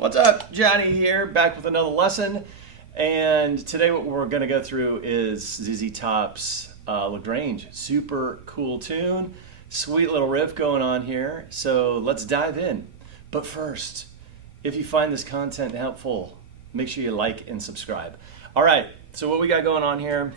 What's up? Johnny here, back with another lesson. And today what we're going to go through is ZZ Top's Grange. Super cool tune, sweet little riff going on here. So let's dive in. But first, if you find this content helpful, make sure you like and subscribe. All right, so what we got going on here,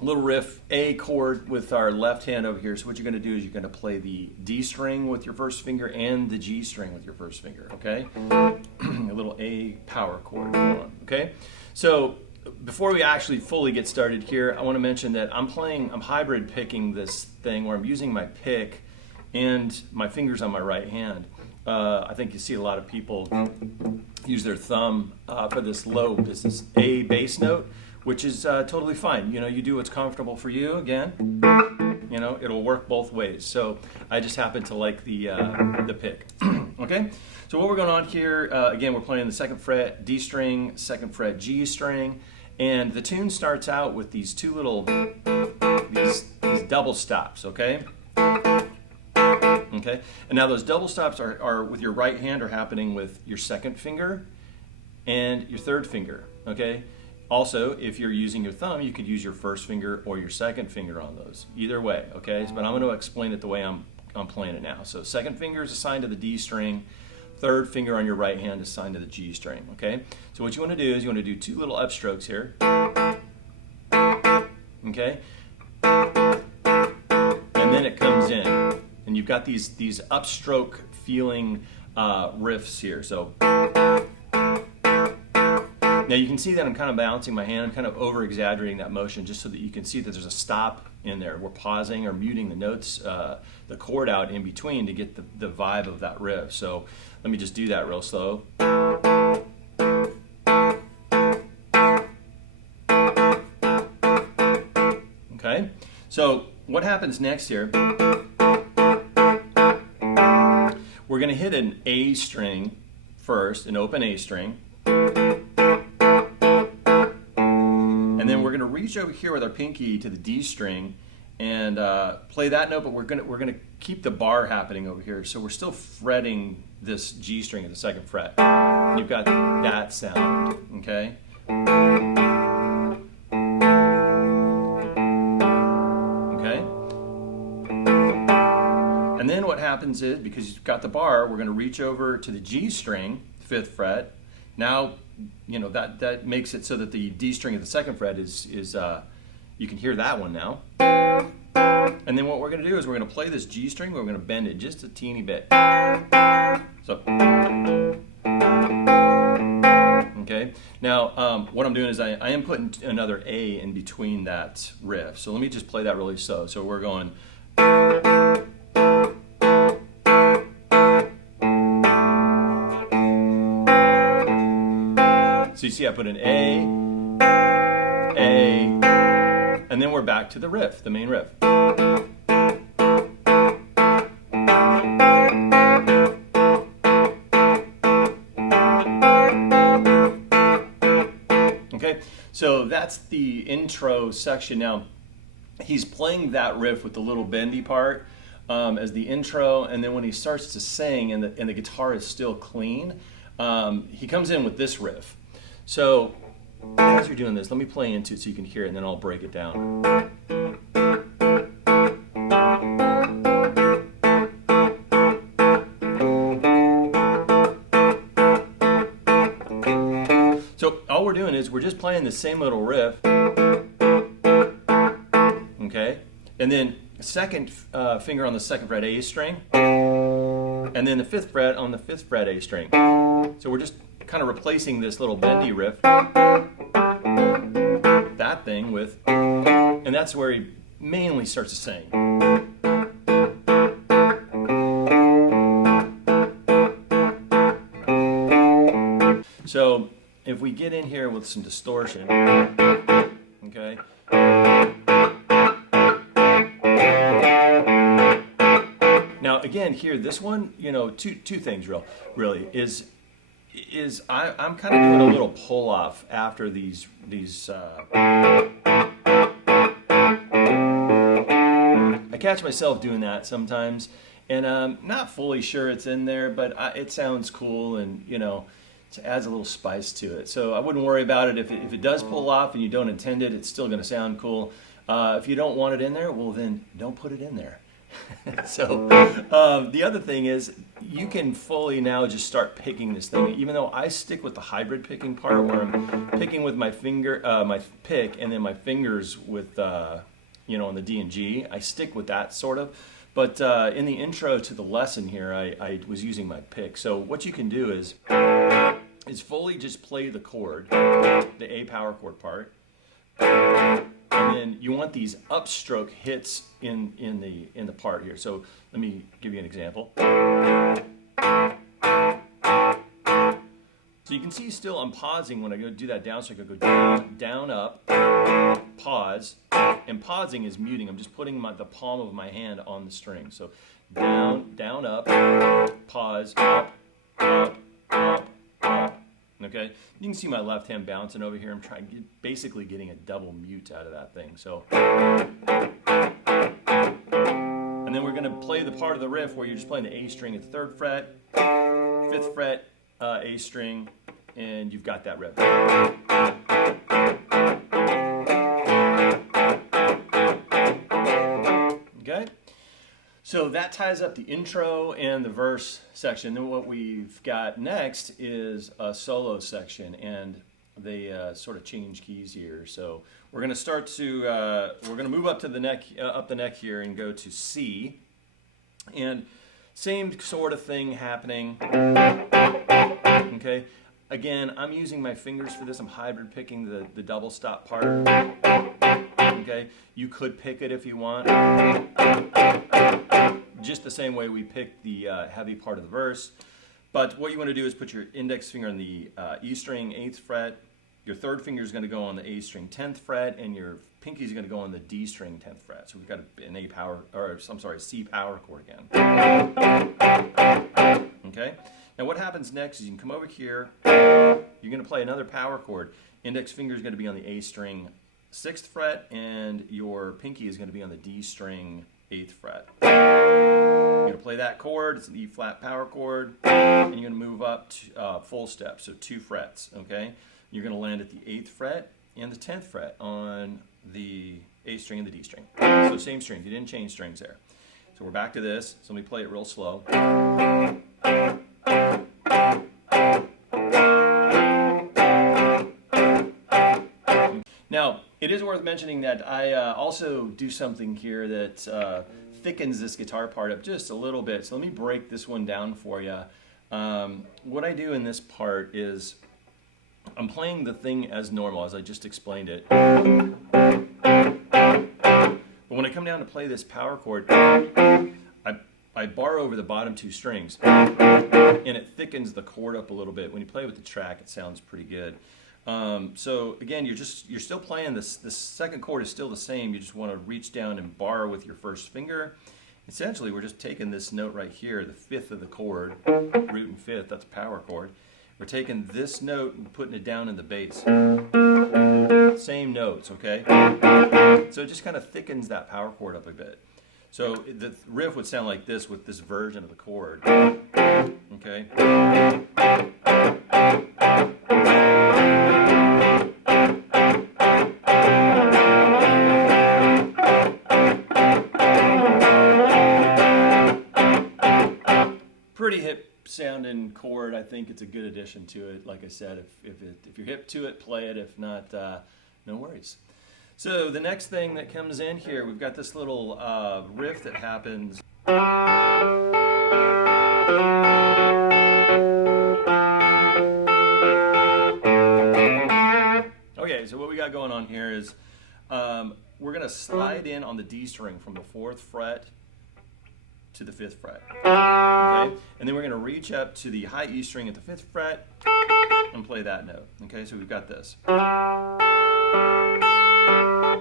a little riff, A chord with our left hand over here. So what you're going to do is you're going to play the D string with your first finger and the G string with your first finger, okay? A little A power chord going on, okay? So before we actually fully get started here, I want to mention that I'm hybrid picking this thing where I'm using my pick and my fingers on my right hand. I think you see a lot of people use their thumb for this this A bass note, which is totally fine. You know, you do what's comfortable for you. Again, you know, it'll work both ways. So I just happen to like the pick. Okay, so what we're going on here, again, we're playing the 2nd fret D string, 2nd fret G string, and the tune starts out with these two little, these double stops, okay? Okay, and now those double stops are with your right hand are happening with your 2nd finger and your 3rd finger, okay? Also, if you're using your thumb, you could use your 1st finger or your 2nd finger on those. Either way, okay? But I'm going to explain it the way I'm playing it now. So 2nd finger is assigned to the D string, 3rd finger on your right hand is assigned to the G string, okay? So what you want to do is you want to do 2 little upstrokes here, okay? And then it comes in, and you've got these upstroke feeling riffs here. So now you can see that I'm kind of balancing my hand, I'm kind of over exaggerating that motion just so that you can see that there's a stop in there. We're pausing or muting the notes, the chord out in between to get the vibe of that riff. So let me just do that real slow. Okay, so what happens next here, we're going to hit an A string first, an open A string. And then we're going to reach over here with our pinky to the D string and play that note, but we're going to keep the bar happening over here. So we're still fretting this G string at the 2nd fret. And you've got that sound, okay? Okay? And then what happens is, because you've got the bar, we're going to reach over to the G string, 5th fret. Now, you know, that makes it so that the D string at the 2nd fret is you can hear that one now. And then what we're going to do is we're going to play this G string, but we're going to bend it just a teeny bit. So, okay. Now, what I'm doing is I am putting another A in between that riff. So let me just play that really slow. So we're going. So you see I put an A, and then we're back to the riff, the main riff. Okay, so that's the intro section. Now, he's playing that riff with the little bendy part as the intro, and then when he starts to sing and the guitar is still clean, he comes in with this riff. So as you're doing this, let me play into it so you can hear it, and then I'll break it down. So all we're doing is we're just playing the same little riff, okay? And then 2nd finger on the 2nd fret A string, and then the 5th fret on the 5th fret A string. So we're just kind of replacing this little bendy riff, that thing with, and that's where he mainly starts to sing. So if we get in here with some distortion, okay. Now again here, this one, you know, two things really is I'm kind of doing a little pull off after these I catch myself doing that sometimes, and I'm not fully sure it's in there, but it sounds cool, and you know, it adds a little spice to it. So I wouldn't worry about it. If it does pull off and you don't intend it, it's still going to sound cool. If you don't want it in there, well then don't put it in there. So the other thing is you can fully now just start picking this thing. Even though I stick with the hybrid picking part where I'm picking with my finger, my pick, and then my fingers with, you know, on the D and G. I stick with that sort of. But in the intro to the lesson here, I was using my pick. So what you can do is fully just play the chord, the A power chord part. And then you want these upstroke hits in the part here. So let me give you an example. So you can see still I'm pausing when I go do that downstroke. I go down, down, up, pause, and pausing is muting. I'm just putting the palm of my hand on the string. So down, down, up, pause, up, up, up, up. Okay, you can see my left hand bouncing over here. I'm basically getting a double mute out of that thing. So, and then we're going to play the part of the riff where you're just playing the A string at the 3rd fret, 5th fret, A string, and you've got that riff. Okay. So that ties up the intro and the verse section. Then what we've got next is a solo section, and they sort of change keys here. So we're going to start to we're going to move up to the neck, up the neck here, and go to C, and same sort of thing happening. Okay. Again, I'm using my fingers for this. I'm hybrid picking the double stop part. Okay. You could pick it if you want. Just the same way we picked the heavy part of the verse. But what you want to do is put your index finger on the E string 8th fret, your 3rd finger is going to go on the A string 10th fret, and your pinky is going to go on the D string 10th fret. So we've got an A power, or I'm sorry, C power chord again. Okay? Now what happens next is you can come over here, you're going to play another power chord. Index finger is going to be on the A string 6th fret, and your pinky is going to be on the D string 8th fret. You're going to play that chord, it's an E flat power chord, and you're going to move up to full step, so 2 frets, okay? You're going to land at the 8th fret and the 10th fret on the A string and the D string. So same string, you didn't change strings there. So we're back to this, so let me play it real slow. Now, it is worth mentioning that I also do something here that thickens this guitar part up just a little bit. So let me break this one down for you. What I do in this part is I'm playing the thing as normal, as I just explained it. But when I come down to play this power chord, I bar over the bottom 2 strings, and it thickens the chord up a little bit. When you play with the track, it sounds pretty good. So again, you're still playing this. The second chord is still the same. You just want to reach down and bar with your 1st finger. Essentially, we're just taking this note right here, the 5th of the chord, root and 5th. That's a power chord. We're taking this note and putting it down in the bass. Same notes, okay? So it just kind of thickens that power chord up a bit. So the riff would sound like this with this version of the chord. Okay? Pretty hip sounding chord. I think it's a good addition to it. Like I said, if you're hip to it, play it. If not, no worries. So the next thing that comes in here, we've got this little riff that happens. Okay, so what we got going on here is we're going to slide in on the D string from the 4th fret to the 5th fret. Okay? And then we're going to reach up to the high E string at the 5th fret and play that note. Okay, so we've got this.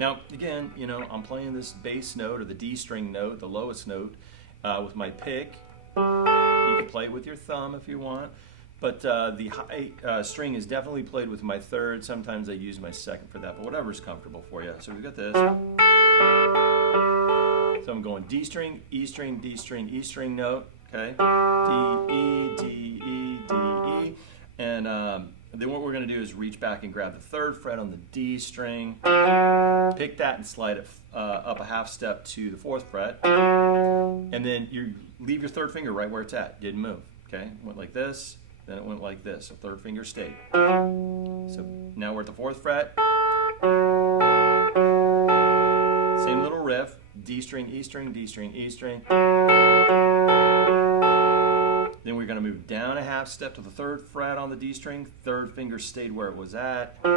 Now, again, you know, I'm playing this bass note or the D string note, the lowest note, with my pick. You can play it with your thumb if you want, but the high string is definitely played with my 3rd. Sometimes I use my 2nd for that, but whatever's comfortable for you. So we've got this. So I'm going D string, E string, D string, E string note, okay? D, E, D, E, D, E. And And then what we're going to do is reach back and grab the 3rd fret on the D string, pick that and slide it up a half step to the 4th fret, and then you leave your 3rd finger right where it's at. Didn't move. Okay, went like this, then it went like this. So 3rd finger stayed. So now we're at the 4th fret. Same little riff. D string, E string, D string, E string. Then we're going to move down a half step to the 3rd fret on the D string. 3rd finger stayed where it was at. So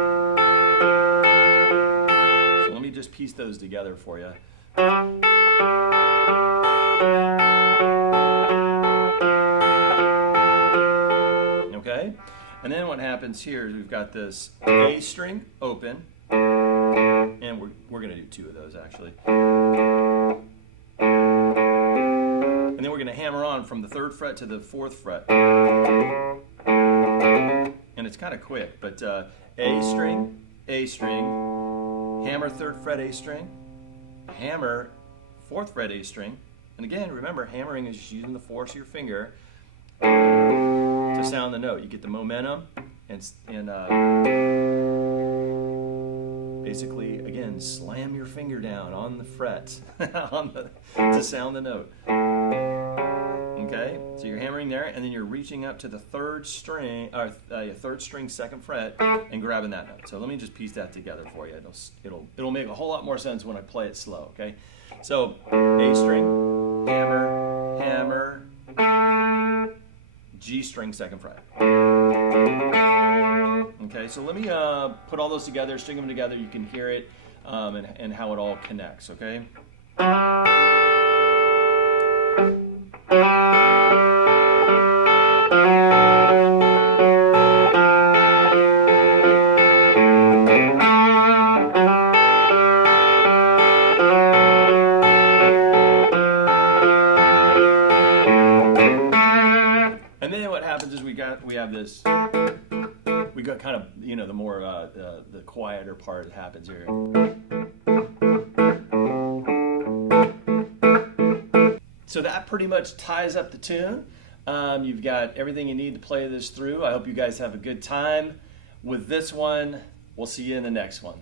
let me just piece those together for you. Okay? And then what happens here is we've got this A string open. And we're going to do 2 of those actually. And then we're going to hammer on from the 3rd fret to the 4th fret. And it's kind of quick, but A string, hammer 3rd fret A string, hammer 4th fret A string. And again, remember, hammering is just using the force of your finger to sound the note. You get the momentum and basically, again, slam your finger down on the fret to sound the note. Okay, so you're hammering there, and then you're reaching up to the 3rd string, 3rd string, 2nd fret, and grabbing that note. So let me just piece that together for you. It'll make a whole lot more sense when I play it slow. Okay, so A string, hammer, hammer, G string, 2nd fret. Okay, so let me put all those together, string them together. You can hear it and how it all connects. Okay. And then what happens is we have this. We got kind of, the more the quieter part happens here. So that pretty much ties up the tune. You've got everything you need to play this through. I hope you guys have a good time with this one. We'll see you in the next one.